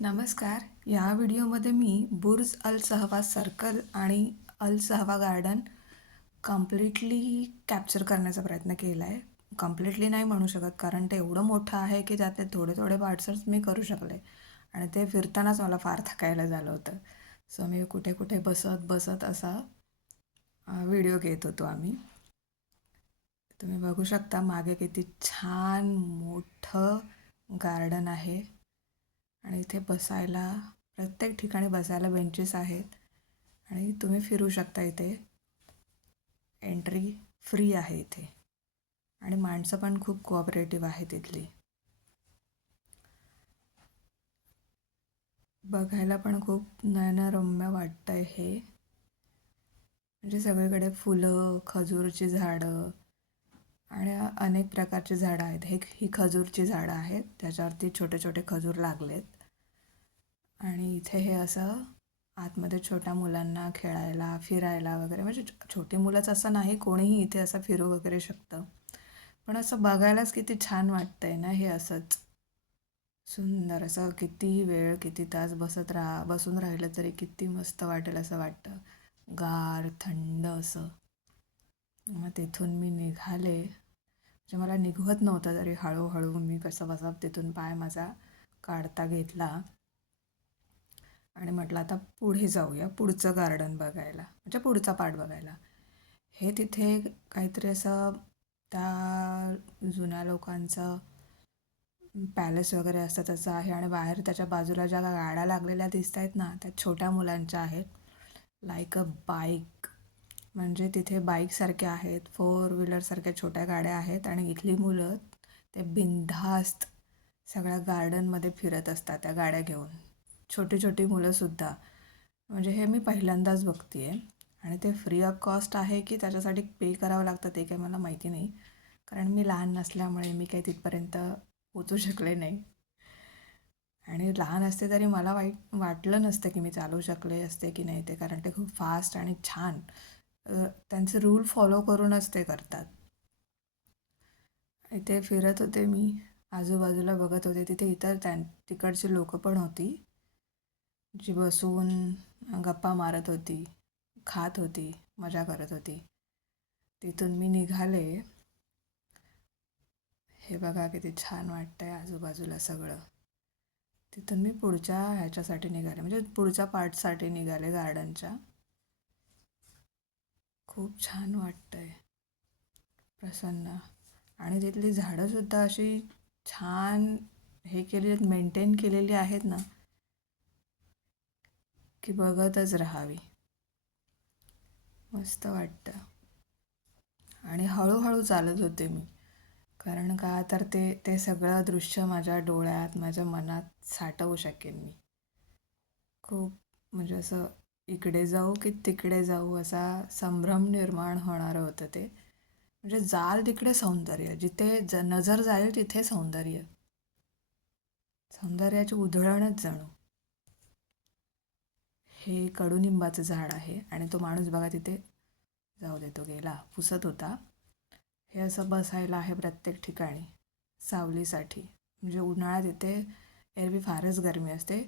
नमस्कार. या व्हिडिओमध्ये मी बुर्ज अल सहवा सर्कल आणि अल सहवा गार्डन कम्प्लिटली कॅप्चर करण्याचा प्रयत्न केला आहे. कम्प्लिटली नाही म्हणू शकत कारण ते एवढं मोठं आहे की त्यातले थोडे थोडे पार्ट्सच मी करू शकले आणि ते फिरतानाच मला फार थकायला झालं होतं. सो मी कुठे कुठे बसत बसत असा व्हिडिओ घेत होतो आम्ही. तुम्ही बघू शकता मागे किती छान मोठं गार्डन आहे आणि इथे बसायला प्रत्येक ठिकाणी बसायला बेंचेस आहेत आणि तुम्ही फिरू शकता. इथे एंट्री फ्री आहे इथे आणि माणसं पण खूप कोऑपरेटिव्ह आहेत इथली. बघायला पण खूप नयनरम्य वाटतं आहे हे. म्हणजे सगळीकडे फुलं, खजूरची झाडं आणि अनेक प्रकारची झाडं आहेत. ही खजूरची झाडं आहेत त्याच्यावरती छोटे छोटे खजूर लागलेत आणि इथे हे असं आतमध्ये छोट्या मुलांना खेळायला फिरायला वगैरे, म्हणजे छोटी मुलंच असं नाही, कोणीही इथे असं फिरू वगैरे शकतं. पण असं बघायलाच किती छान वाटतंय ना हे. असंच सुंदर असं किती वेळ किती तास बसून राहिलं तरी किती मस्त वाटेल असं वाटतं. गार थंड असं. मग तिथून मी निघाले, म्हणजे मला निघवत नव्हतं तरी हळूहळू मी कसं बसा तिथून पाय माझा काढता घेतला आणि म्हटलं आता पुढे जाऊया, पुढचं गार्डन बघायला, म्हणजे पुढचा पार्ट बघायला. हे तिथे काहीतरी असं त्या जुन्या लोकांचं पॅलेस वगैरे असतं तसं आहे आणि बाहेर त्याच्या बाजूला ज्या गाड्या लागलेल्या दिसत आहेत ना त्या छोट्या मुलांच्या आहेत. लाईक अ बाईक, म्हणजे तिथे बाईकसारख्या आहेत, 4 व्हीलरसारख्या छोट्या गाड्या आहेत आणि इथली मुलं ते बिनधास्त सगळ्या गार्डनमध्ये फिरत असतात त्या गाड्या घेऊन. छोटी छोटी मुलंसुद्धा. म्हणजे हे मी पहिल्यांदाच बघते आहे आणि ते फ्री ऑफ कॉस्ट आहे की त्याच्यासाठी पे करावं लागतं ते काही मला माहिती नाही, कारण मी लहान नसल्यामुळे मी काही तिथपर्यंत पोचू शकले नाही. आणि लहान असते तरी मला वाटलं नसतं की मी चालू शकले असते की नाही ते, कारण ते खूप फास्ट आणि छान त्यांचे रूल फॉलो करूनच ते करतात. इथे फिरत होते मी, आजूबाजूला बघत होते. तिथे तिकडची लोकं पण होती जी बसून गप्पा मारत होती, खात होती, मजा करत होती. तिथून मी निघाले. हे बघा किती छान वाटतंय आजूबाजूला सगळं. तिथून मी पुढच्या ह्याच्यासाठी निघाले, म्हणजे पुढच्या पार्टसाठी निघाले गार्डनच्या. खूप छान वाटतंय, प्रसन्न. आणि तिथली झाडंसुद्धा अशी छान हे केली आहेत, मेंटेन केलेली आहेत ना की बघतच राहावी. मस्त वाटतं. आणि हळूहळू चालत होते मी, कारण का तर ते ते सगळं दृश्य माझ्या डोळ्यात माझ्या मनात साठवू शकेन मी. खूप म्हणजे असं इकडे जाऊ की तिकडे जाऊ असा संभ्रम निर्माण होणारं होतं ते. म्हणजे जाल तिकडे सौंदर्य, जिथे नजर जाईल तिथे सौंदर्य, सौंदर्याची उधळणच जणू. हे कडुनिंबाचं झाड आहे आणि तो माणूस बघा तिथे, जाऊ दे तो गेला, पुसत होता. हे असं बसायला आहे प्रत्येक ठिकाणी सावलीसाठी. म्हणजे उन्हाळ्यात इथे एरवी फारच गरमी असते,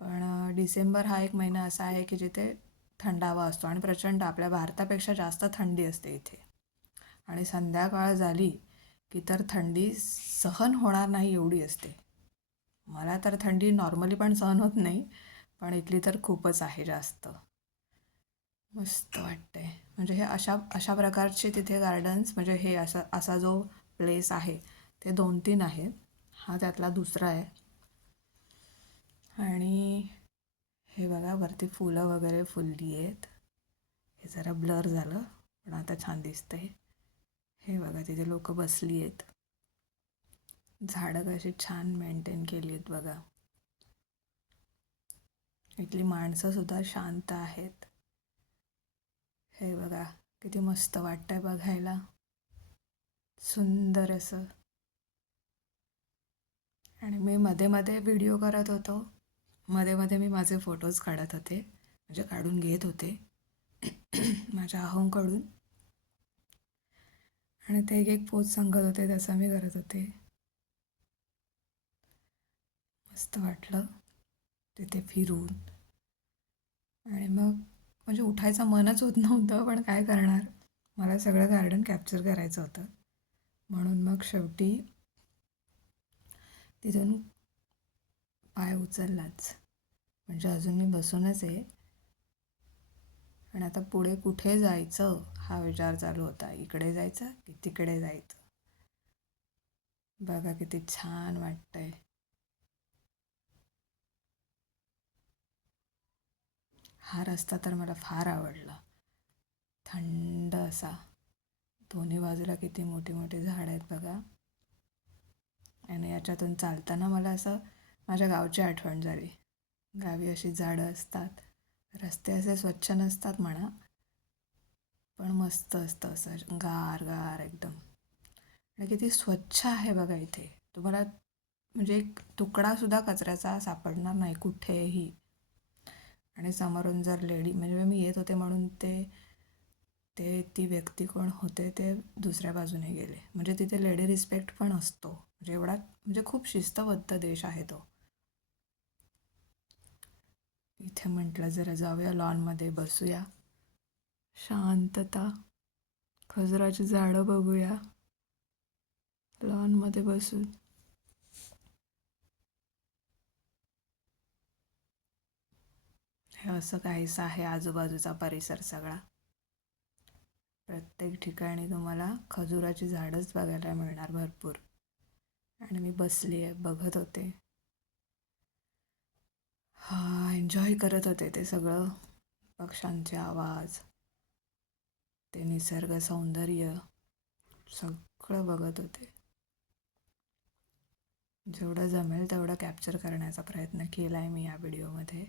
पण डिसेंबर हा एक महिना असा आहे की जिथे थंडावा असतो आणि प्रचंड, आपल्या भारतापेक्षा जास्त थंडी असते इथे. आणि संध्याकाळ झाली की तर थंडी सहन होणार नाही एवढी असते. मला तर थंडी नॉर्मली पण सहन होत नाही, पण इथली तर खूपच आहे जास्त. मस्त वाटतंय. म्हणजे हे अशा अशा प्रकारचे तिथे गार्डन्स, म्हणजे हे असा जो प्लेस आहे ते 2-3 आहेत. हा त्यातला दुसरा आहे. आणि हे बघा वरती फुलं वगैरे फुलली आहेत. हे जरा ब्लर झालं पण आता छान दिसतंय. हे बघा तिथे लोक बसली आहेत. झाडं कशी छान मेंटेन केली आहेत बघा. इथली माणसंसुद्धा शांत आहेत. हे बघा किती मस्त वाटतंय बघायला, सुंदर असं. आणि मी मध्ये मध्ये व्हिडिओ करत होतो, मध्ये मध्ये मी माझे फोटोज काढत होते, म्हणजे काढून घेत होते माझ्या अहोंकडून. आणि ते एक पोज सांगत होते तसं मी करत होते. मस्त वाटलं तिथे फिरून. आणि मग म्हणजे उठायचं मनच होत नव्हतं, पण काय करणार, मला सगळं गार्डन कॅप्चर करायचं होतं. म्हणून मग शेवटी तिथून पाय उचललाच. म्हणजे अजून मी बसूनच आहे. आणि आता पुढे कुठे जायचं हा विचार चालू होता. इकडे जायचं की तिकडे जायचं. बघा किती छान वाटतंय. हा रस्ता तर मला फार आवडला. थंड असा, दोन्ही बाजूला किती मोठी मोठी झाडं आहेत बघा. आणि याच्यातून चालताना मला असं माझ्या गावची आठवण झाली. गावी अशी झाडं असतात, रस्ते असे स्वच्छ नसतात म्हणा, पण मस्त असतं असं गार गार एकदम. आणि किती स्वच्छ आहे बघा इथे. तुम्हाला म्हणजे एक तुकडासुद्धा कचऱ्याचा सापडणार नाही कुठेही. आणि समोरून जर लेडी, म्हणजे मी येत होते म्हणून ते ते ती व्यक्ती कोण होते ते दुसऱ्या बाजूने गेले. म्हणजे तिथे लेडी रिस्पेक्ट पण असतो. म्हणजे एवढा म्हणजे खूप शिस्तबद्ध देश आहे तो. इथे म्हटलं जरा जाऊया लॉनमध्ये बसूया, शांतता, खजराची झाडं बघूया लॉनमध्ये बसून. हे असं काहीसं आहे आजूबाजूचा परिसर सगळा. प्रत्येक ठिकाणी तुम्हाला खजुराची झाडंच बघायला मिळणार भरपूर. आणि मी बसली आहे, बघत होते, एन्जॉय करत होते ते सगळं. पक्ष्यांचे आवाज, ते निसर्ग सौंदर्य सगळं बघत होते. जेवढं जमेल तेवढं कॅप्चर करण्याचा प्रयत्न केला आहे मी या व्हिडिओमध्ये.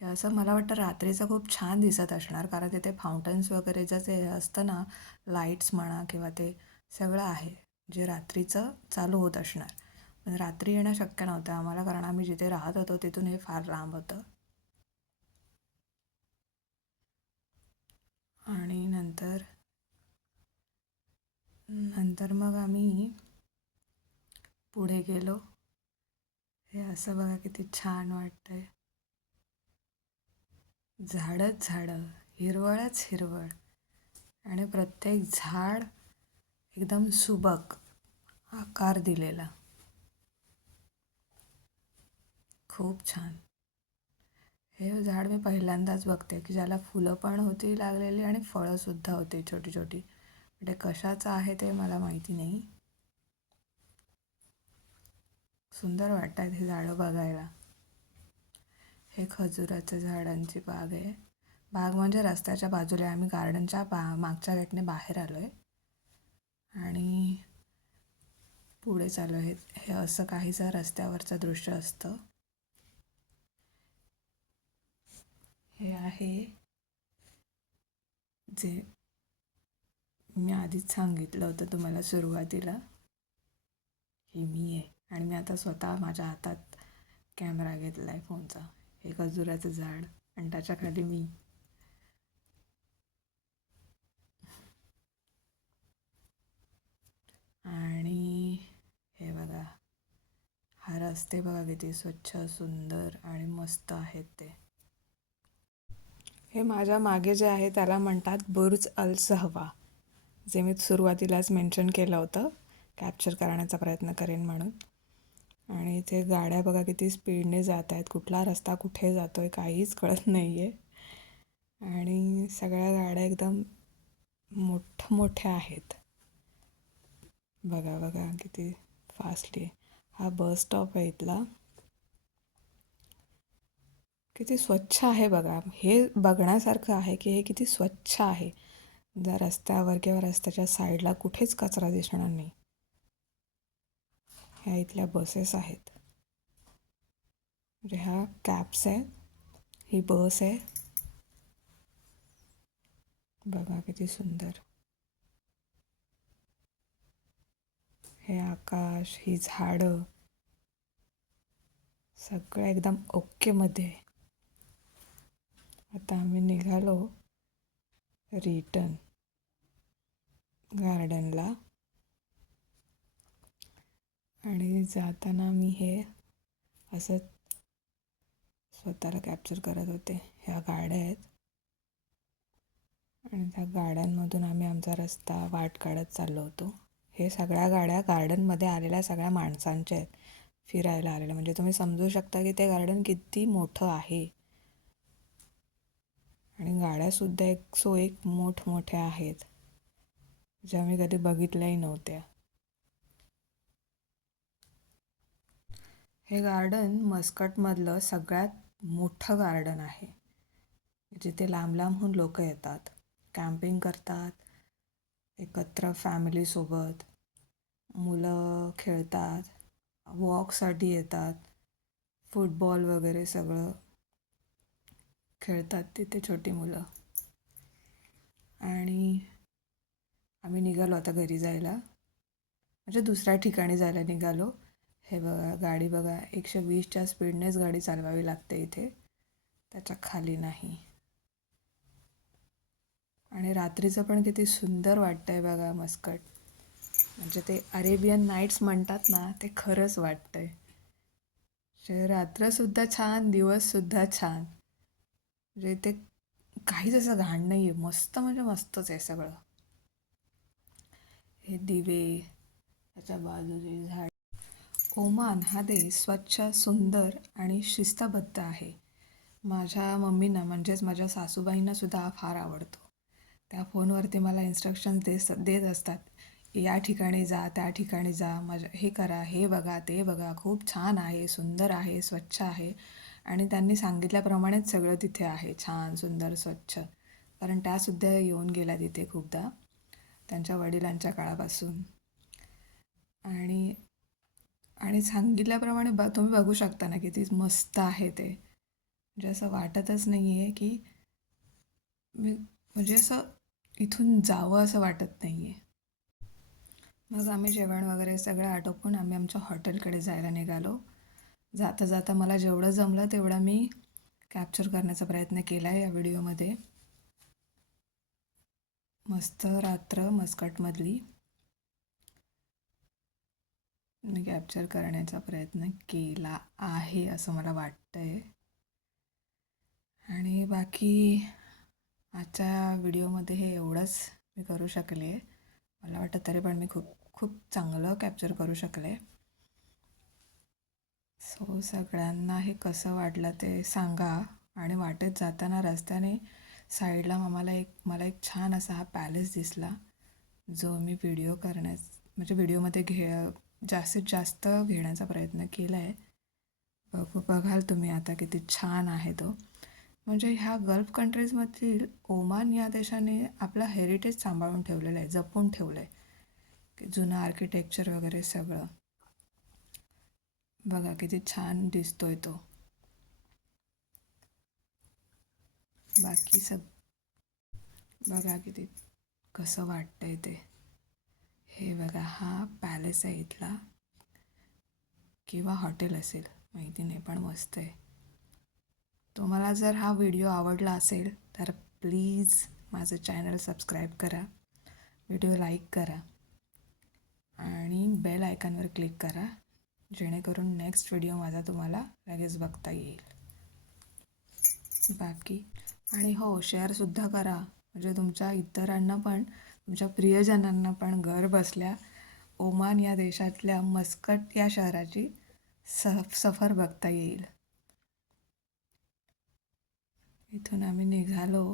हे असं मला वाटतं रात्रीचं खूप छान दिसत असणार, कारण तिथे फाउंटन्स वगैरे जे असतं ना, लाईट्स म्हणा किंवा ते सगळं आहे जे रात्रीचं चालू होत असणार. पण रात्री येणं शक्य नव्हतं आम्हाला, कारण आम्ही जिथे राहत होतो तिथून हे फार लांब होतं. आणि नंतर मग आम्ही पुढे गेलो. हे असं बघा किती छान वाटतंय. झाडच झाडं, हिरवळच हिरवळ. आणि प्रत्येक झाड एकदम सुबक आकार दिलेला. खूप छान. हे झाड मी पहिल्यांदाच बघते की ज्याला फुलं पण होती लागलेली आणि फळंसुद्धा होती छोटी छोटी. म्हणजे कशाचं आहे ते मला माहिती नाही. सुंदर वाटतात हे झाडं बघायला. हे खजुराच्या झाडांची बाग आहे. बाग म्हणजे रस्त्याच्या बाजूला आहे. आम्ही गार्डनच्या मागच्या गेटने बाहेर आलो आहे आणि पुढे चालू आहे. हे असं काहीसं रस्त्यावरचं दृश्य असतं. हे आहे जे मी आधीच सांगितलं होतं तुम्हाला सुरुवातीला, ही मी आहे. आणि मी आता स्वतः माझ्या हातात कॅमेरा घेतला आहे फोनचा. हे खजुराचं झाड आणि त्याच्या खाली मी. आणि हे बघा, हा रस्ते बघा किती स्वच्छ सुंदर आणि मस्त आहेत ते. हे माझ्या मागे जे आहे त्याला म्हणतात बुर्ज अल सहवा, जे मी सुरुवातीलाच मेन्शन केलं होतं कॅप्चर करण्याचा प्रयत्न करेन म्हणून. आणि इथे गाड्या बघा किती स्पीडने जात आहेत. कुठला रस्ता कुठे जातो आहे काहीच कळत नाही आहे. आणि सगळ्या गाड्या एकदम मोठ्या आहेत. बघा बघा किती फास्टली. हा बस स्टॉप आहे इथला. किती स्वच्छ आहे बघा. हे बघण्यासारखं आहे की हे किती स्वच्छ आहे. जर रस्त्यावर किंवा रस्त्याच्या साईडला कुठेच कचरा दिसणार नाही. ह्या इथल्या बसेस आहेत. म्हणजे ह्या कॅब्स आहेत, ही बस आहे. बघा किती सुंदर. हे आकाश, ही झाडं सगळं एकदम ओकेमध्ये आहे. आता आम्ही निघालो रिटर्न गार्डनला. आणि जाताना मी हे असंच स्वतःला कॅप्चर करत होते. ह्या गाड्या आहेत आणि त्या गाड्यांमधून आम्ही आमचा रस्ता वाट काढत चाललो होतो. हे सगळ्या गाड्या गार्डनमध्ये आलेल्या सगळ्या माणसांच्या आहेत, फिरायला आलेल्या. म्हणजे तुम्ही समजू शकता की ते गार्डन किती मोठं आहे. आणि गाड्यासुद्धा एक मोठमोठ्या आहेत, ज्या मी कधी बघितल्याही नव्हत्या. हे गार्डन मस्कटमधलं सगळ्यात मोठं गार्डन आहे, जिथे लांब लांबहून लोक येतात, कॅम्पिंग करतात, एकत्र फॅमिलीसोबत मुलं खेळतात, वॉकसाठी येतात, फुटबॉल वगैरे सगळं खेळतात तिथे छोटी मुलं. आणि आम्ही निघालो आता घरी जायला, म्हणजे दुसऱ्या ठिकाणी जायला निघालो. हे बघा गाडी बघा, 120च्या स्पीडनेच गाडी चालवावी लागते इथे, त्याच्या खाली नाही. आणि रात्रीचं पण किती सुंदर वाटतं आहे बघा मस्कट. म्हणजे ते अरेबियन नाईट्स म्हणतात ना, ते खरंच वाटतं आहे. रात्रसुद्धा छान, दिवससुद्धा छान. म्हणजे ते काहीच असं घाण नाही आहे, मस्त म्हणजे मस्तच आहे सगळं. हे दिवे, त्याच्या बाजूचे झाड. ओमान हा देश स्वच्छ, सुंदर आणि शिस्तबद्ध आहे. माझ्या मम्मींना म्हणजेच माझ्या सासूबाईंनासुद्धा हा फार आवडतो. त्या फोनवरती मला इन्स्ट्रक्शन्स देत असतात, या ठिकाणी जा, त्या ठिकाणी जा, हे करा, हे बघा, ते बघा, खूप छान आहे, सुंदर आहे, स्वच्छ आहे. आणि त्यांनी सांगितल्याप्रमाणेच सगळं तिथे आहे, छान, सुंदर, स्वच्छ. कारण त्यासुद्धा येऊन गेल्या तिथे खूपदा, त्यांच्या वडिलांच्या काळापासून. आणि सांगितल्याप्रमाणे तुम्ही बघू शकता ना किती मस्त आहे ते. म्हणजे असं वाटतच नाही आहे की म्हणजे असं इथून जावं असं वाटत नाही आहे. मग आम्ही जेवण वगैरे सगळं आटोपून आम्ही आमच्या हॉटेलकडे जायला निघालो. जाता जाता मला जेवढं जमलं तेवढं मी कॅप्चर करण्याचा प्रयत्न केला आहे या व्हिडिओमध्ये. मस्त रात्र मस्कटमधली मी कॅप्चर करण्याचा प्रयत्न केला आहे असं मला वाटतं आहे. आणि बाकी आजच्या व्हिडिओमध्ये हे एवढंच मी करू शकले. मला वाटतं तरी पण मी खूप चांगलं कॅप्चर करू शकले. सो सगळ्यांना हे कसं वाटलं ते सांगा. आणि वाटेत जाताना रस्त्याने साईडला मला एक छान असा हा पॅलेस दिसला, जो मी म्हणजे व्हिडिओमध्ये जास्तीत जास्त घेण्याचा प्रयत्न केला आहे. बघाल तुम्ही आता किती छान आहे तो. म्हणजे ह्या गल्फ कंट्रीजमधील ओमान या देशाने आपला हेरिटेज सांभाळून ठेवलेलं आहे, जपून ठेवलं आहे, की जुनं आर्किटेक्चर वगैरे सगळं. बघा किती छान दिसतोय तो. बाकी बघा किती कसं वाटतंय ते. हे बघा, हा पॅलेस आहे इथला, किंवा हॉटेल असेल माहिती नाही, पण मस्त आहे. तुम्हाला जर हा व्हिडिओ आवडला असेल तर प्लीज माझं चॅनल सबस्क्राईब करा, व्हिडिओ लाईक करा आणि बेल आयकॉनवर क्लिक करा, जेणेकरून नेक्स्ट व्हिडिओ माझा तुम्हाला लगेच बघता येईल. बाकी आणि हो, शेअरसुद्धा करा, म्हणजे तुमच्या इतरांना पण, तुमच्या प्रियजनांना पण घर बसल्या ओमान या देशातल्या मस्कट या शहराची सफर बघता येईल. इथून आम्ही निघालो.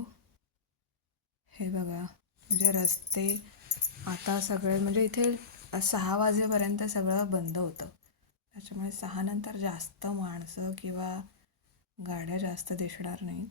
हे बघा, म्हणजे रस्ते आता सगळे म्हणजे इथे 6 वाजेपर्यंत सगळं बंद होतं, त्याच्यामुळे 6 नंतर जास्त माणसं किंवा गाड्या जास्त दिसणार नाहीत.